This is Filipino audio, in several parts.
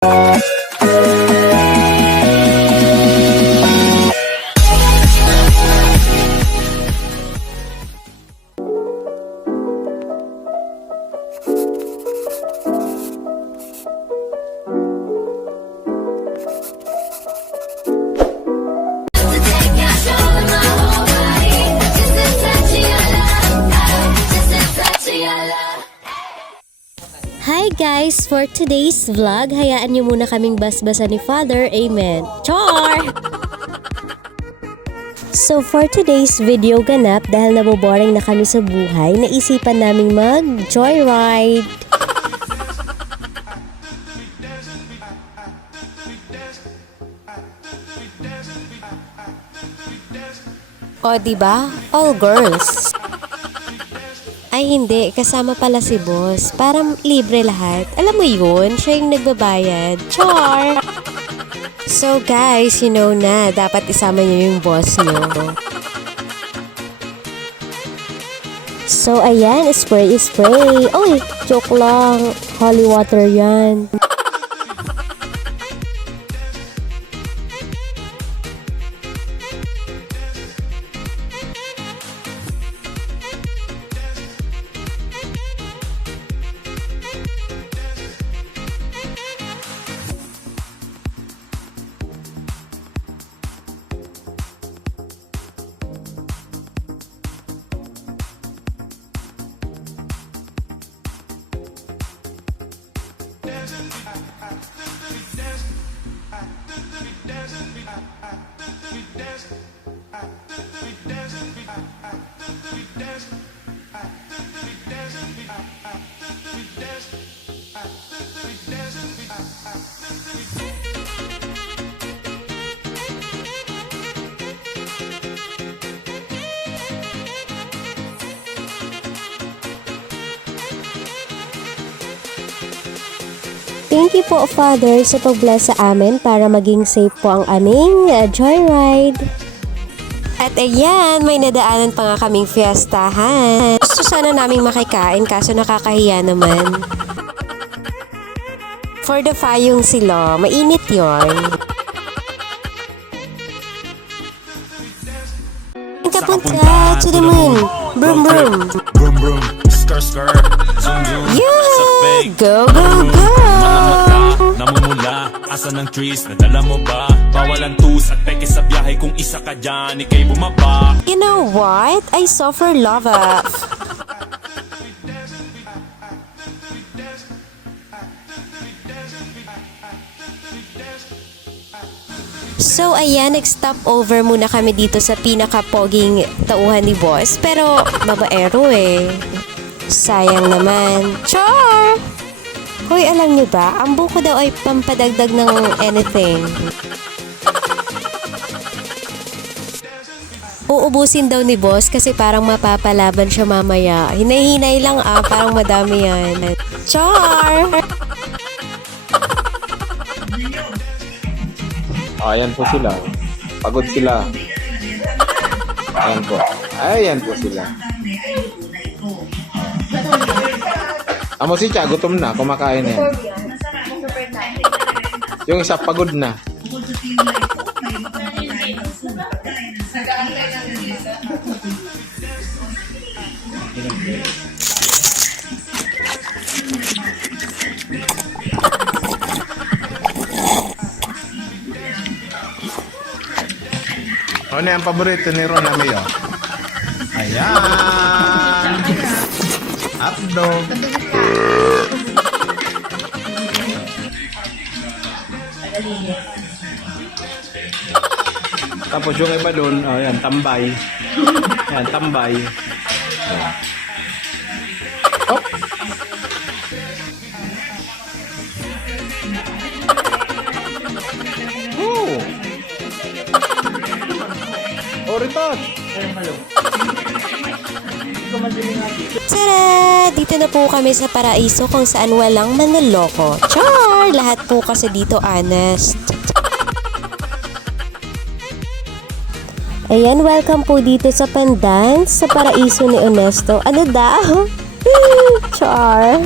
Hi guys! For today's vlog, hayaan niyo muna kaming basbasan ni Father. Amen. Char! So for today's video ganap, dahil naboboring na kami sa buhay, naisipan naming mag-joyride. O diba? All girls. Ay hindi, kasama pala si boss. Parang libre lahat. Alam mo yun, siya yung nagbabayad. Char! So guys, you know na, dapat isama niyo yung boss niyo. So ayan, spray. Oy, joke lang. Holy water yan. Thank you po, Father, sa pag-bless sa amin para maging safe po ang aming joyride. At ayan, may nadaanan pa nga kaming fiestahan. Gusto sana naming makikain kaso nakakahiya naman. For the Fayong sila, mainit yon. Kapunta to the moon. Broom broom. Broom broom, skr skr, zoom zoom. Yeah! Go go go! Mga mata, namumula, asa ng trees, nadala mo ba? Bawalan tus at peke sa biyahe kung isa ka dyan, ikay bumaba. You know what? I suffer lava. So ayan, nag-stop over muna kami dito sa pinaka-poging tauhan ni boss. Pero babaero eh. Sayang naman. Char! Hoy, alam niyo ba? Ang buko daw ay pampadagdag ng anything. Uubusin daw ni boss kasi parang mapapalaban siya mamaya. Hinay-hinay lang parang madami yan. Char! Ayan po sila. Pagod sila. Ayan po. Ayan po sila. Amo si Cha, gutom na. Kumakain na yan. Yung isa pagod na. Ano yung paborito ni Ron na mayo? Ayan! Hotdog! Tapos yung iba doon, ayan, tambay. Ayan, tambay. Oh! Oh! Oritot! Tara! Dito na po kami sa paraiso kung saan walang manloloko. Char! Lahat po kasi dito honest. Ayan, welcome po dito sa Pandance, sa paraiso ni Honesto. Ano daw? Char!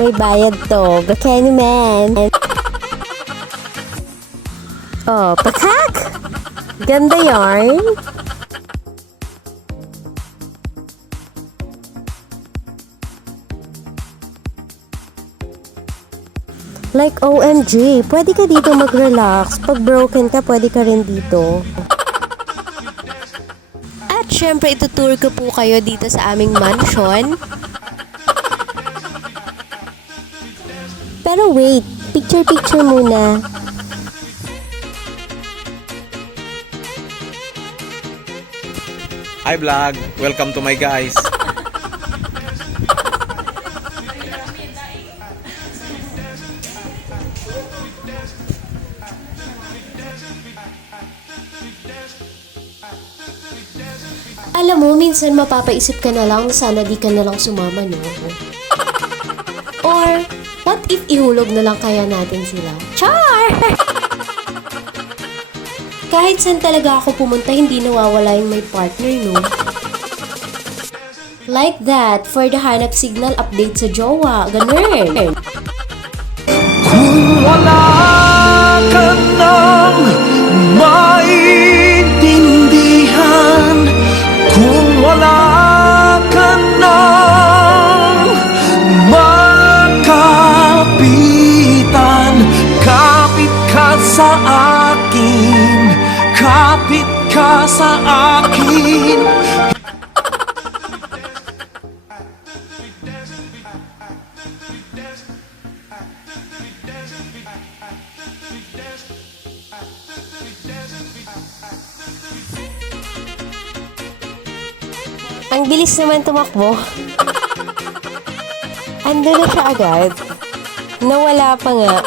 May bayad to. Gakeni man. Oh, pakak! Ganda yarn. Like OMG, pwede ka dito mag-relax. Pag broken ka, pwede ka rin dito. At syempre, itutour ko po kayo dito sa aming mansion. Pero wait, picture-picture muna. Hi vlog, welcome to my guys. Alam mo, minsan mapapaisip ka na lang, sana di ka na lang sumama, no? Or, what if ihulog na lang kaya natin sila? Char! Kahit saan talaga ako pumunta, hindi nawawala yung may partner, no? Like that, for the hanap signal update sa jowa, ganun. Kung wala ka nang maintindihan, kung wala ka nang makapitan, kapit ka sa akin, kapit ka sa akin. Ang bilis naman tumakbo. Ando na siya agad. Nawala pa nga.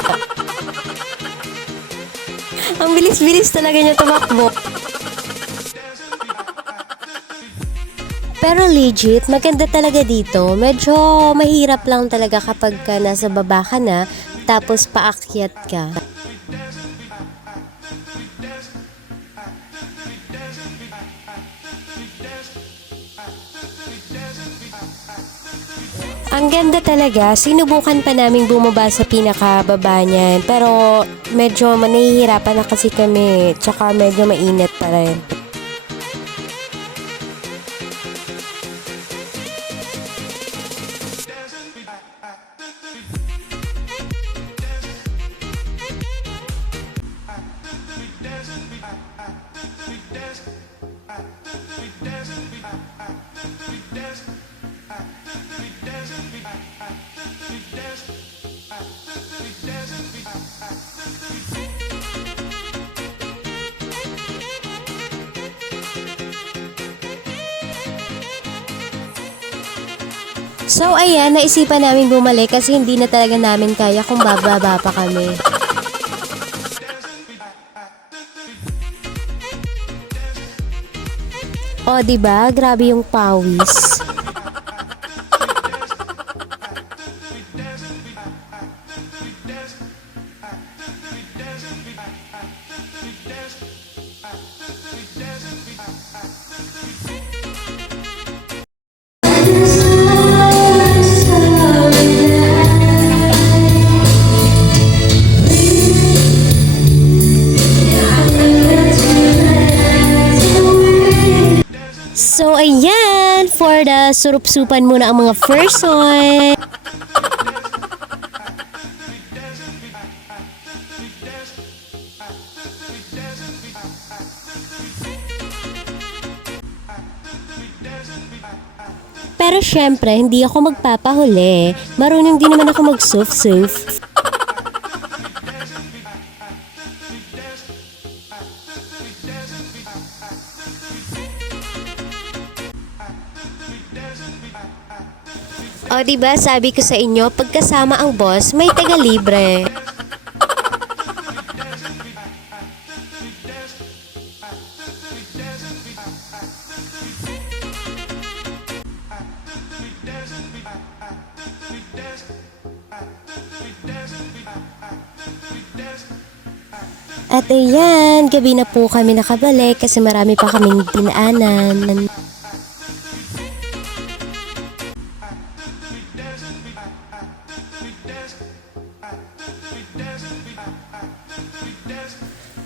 Ang bilis-bilis talaga niya tumakbo. Pero legit, maganda talaga dito. Medyo mahirap lang talaga kapag ka nasa baba ka na, tapos paakyat ka. Ang ganda talaga. Sinubukan pa namin bumaba sa pinakababa niyan. Pero medyo nahihirapan na kasi kami. Tsaka medyo mainit pa rin. So ayan, naisipan namin bumalik kasi hindi na talaga namin kaya kung bababa pa kami. O diba? Grabe yung pawis. So, ayan, for the surup-supan muna ang mga person. Pero syempre, hindi ako magpapahuli. Marunong din naman ako mag-suf-suf. O diba, sabi ko sa inyo, pagkasama ang boss, may taga-libre. At ayan, gabi na po kami nakabalik kasi marami pa kaming dinaanan.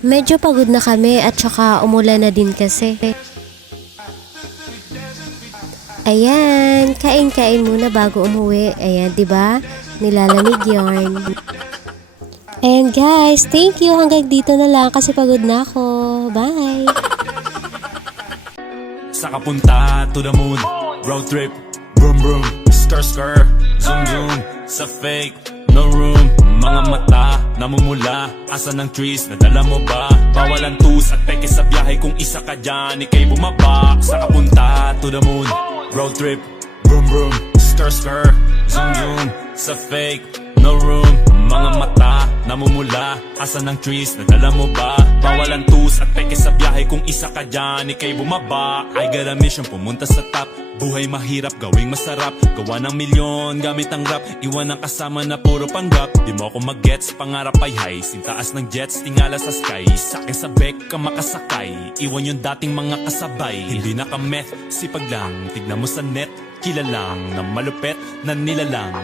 Medyo pagod na kami at saka umulan na din kasi. Ayan, kain-kain muna bago umuwi. Ayan, 'di ba? Nilalamig 'yon. Ayan guys, thank you. Hanggang dito na lang kasi pagod na ako. Bye! Sa kapunta to the moon, road trip, vroom vroom, skr skr, zoom zoom, sa fake, no room. Mga mata, namumula, asa ng trees, nadala mo ba? Bawal ang tus at peke sa biyahe kung isa ka dyan, ikay bumaba. Sa kapunta to the moon, road trip, vroom vroom, skr skr, zoom zoom, sa fake, no room. Mga mata, namumula, asa ng trees, nadala mo ba? Bawal ang tus at peke sa biyahe kung isa ka dyan, ikay bumaba. I got a mission, pumunta sa top. Buhay mahirap, gawing masarap. Gawa ng milyon, gamit ang rap. Iwan ang kasama na puro panggap. Di mo ako mag-gets, pangarap ay high. Sintaas ng jets, tingala sa sky. Sakin sa bek ka makasakay. Iwan yung dating mga kasabay. Hindi nakameth, sipag lang. Tignan mo sa net, kilalang na malupet na nilalang.